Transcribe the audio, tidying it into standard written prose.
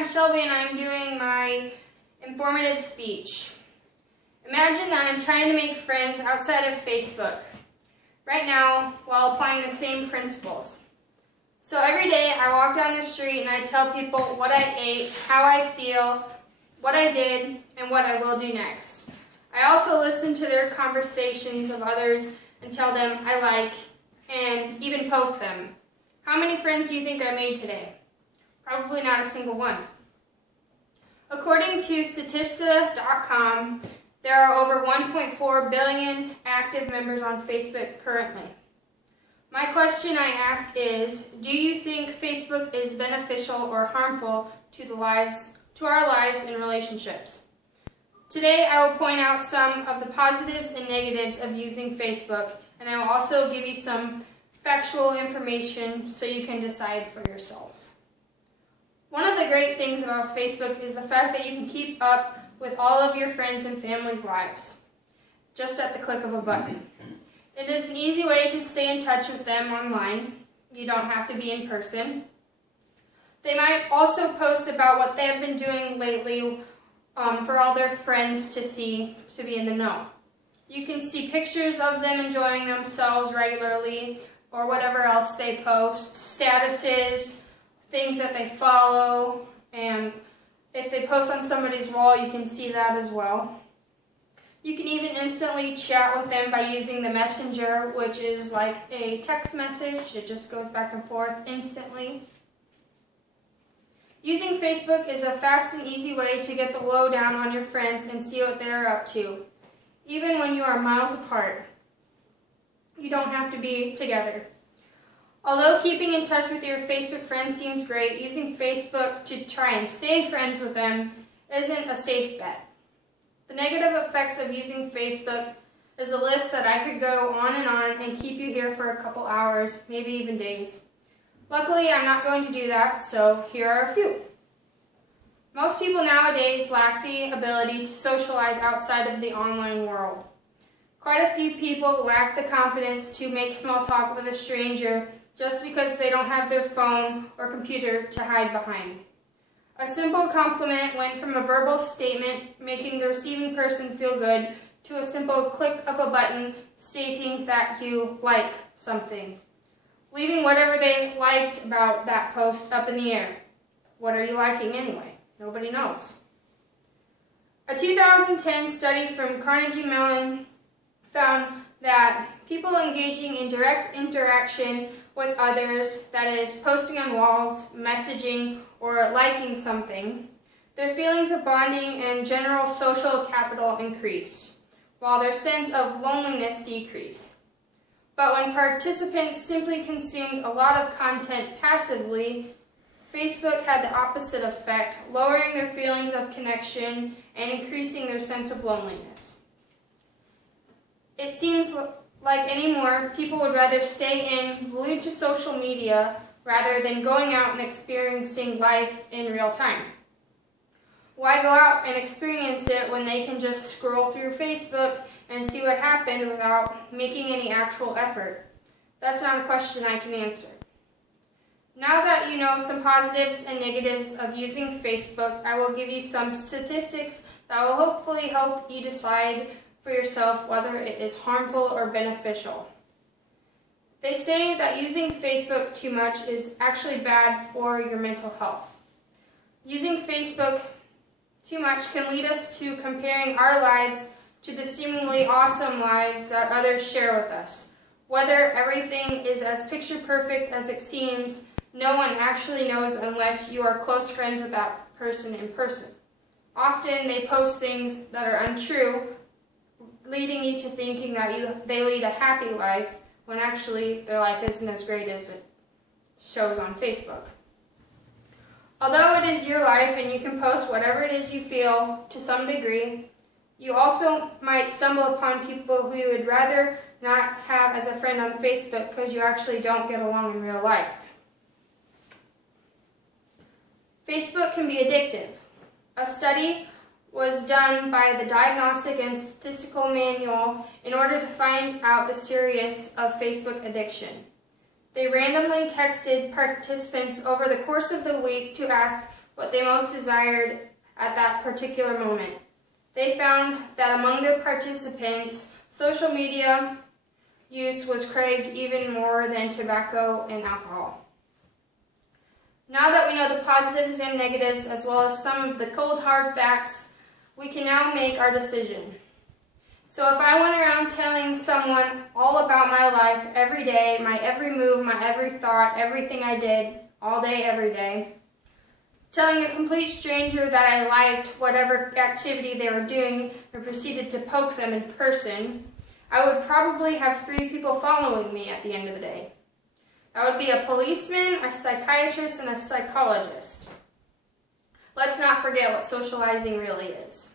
I'm Shelby and I'm doing my informative speech. Imagine that I'm trying to make friends outside of Facebook right now while applying the same principles. So every day I walk down the street and I tell people what I ate, how I feel, what I did, and what I will do next. I also listen to their conversations of others and tell them I like and even poke them. How many friends do you think I made today? Probably not a single one. According to Statista.com, there are over 1.4 billion active members on Facebook currently. My question I ask is, do you think Facebook is beneficial or harmful to our lives and relationships? Today I will point out some of the positives and negatives of using Facebook, and I will also give you some factual information so you can decide for yourself. One of the great things about Facebook is the fact that you can keep up with all of your friends and family's lives, just at the click of a button. It is an easy way to stay in touch with them online. You don't have to be in person. They might also post about what they have been doing lately for all their friends to see, to be in the know. You can see pictures of them enjoying themselves regularly or whatever else they post, statuses, things that they follow, and if they post on somebody's wall, you can see that as well. You can even instantly chat with them by using the Messenger, which is like a text message. It just goes back and forth instantly. Using Facebook is a fast and easy way to get the lowdown on your friends and see what they're up to, even when you are miles apart. You don't have to be together. Although keeping in touch with your Facebook friends seems great, using Facebook to try and stay friends with them isn't a safe bet. The negative effects of using Facebook is a list that I could go on and keep you here for a couple hours, maybe even days. Luckily, I'm not going to do that, so here are a few. Most people nowadays lack the ability to socialize outside of the online world. Quite a few people lack the confidence to make small talk with a stranger just because they don't have their phone or computer to hide behind. A simple compliment went from a verbal statement making the receiving person feel good to a simple click of a button stating that you like something, leaving whatever they liked about that post up in the air. What are you liking anyway? Nobody knows. A 2010 study from Carnegie Mellon found that people engaging in direct interaction with others, that is, posting on walls, messaging, or liking something, their feelings of bonding and general social capital increased, while their sense of loneliness decreased. But when participants simply consumed a lot of content passively, Facebook had the opposite effect, lowering their feelings of connection and increasing their sense of loneliness. It seems like anymore, people would rather stay glued to social media rather than going out and experiencing life in real time. Why go out and experience it when they can just scroll through Facebook and see what happened without making any actual effort? That's not a question I can answer. Now that you know some positives and negatives of using Facebook, I will give you some statistics that will hopefully help you decide for yourself whether it is harmful or beneficial. They say that using Facebook too much is actually bad for your mental health. Using Facebook too much can lead us to comparing our lives to the seemingly awesome lives that others share with us. Whether everything is as picture perfect as it seems, no one actually knows unless you are close friends with that person in person. Often they post things that are untrue, leading you to thinking that they lead a happy life when actually their life isn't as great as it shows on Facebook. Although it is your life and you can post whatever it is you feel to some degree, you also might stumble upon people who you would rather not have as a friend on Facebook because you actually don't get along in real life. Facebook can be addictive. A study was done by the Diagnostic and Statistical Manual in order to find out the seriousness of Facebook addiction. They randomly texted participants over the course of the week to ask what they most desired at that particular moment. They found that among the participants, social media use was craved even more than tobacco and alcohol. Now that we know the positives and negatives, as well as some of the cold hard facts, we can now make our decision. So if I went around telling someone all about my life every day, my every move, my every thought, everything I did, all day, every day, telling a complete stranger that I liked whatever activity they were doing and proceeded to poke them in person, I would probably have 3 people following me at the end of the day. That would be a policeman, a psychiatrist, and a psychologist. Let's not forget what socializing really is.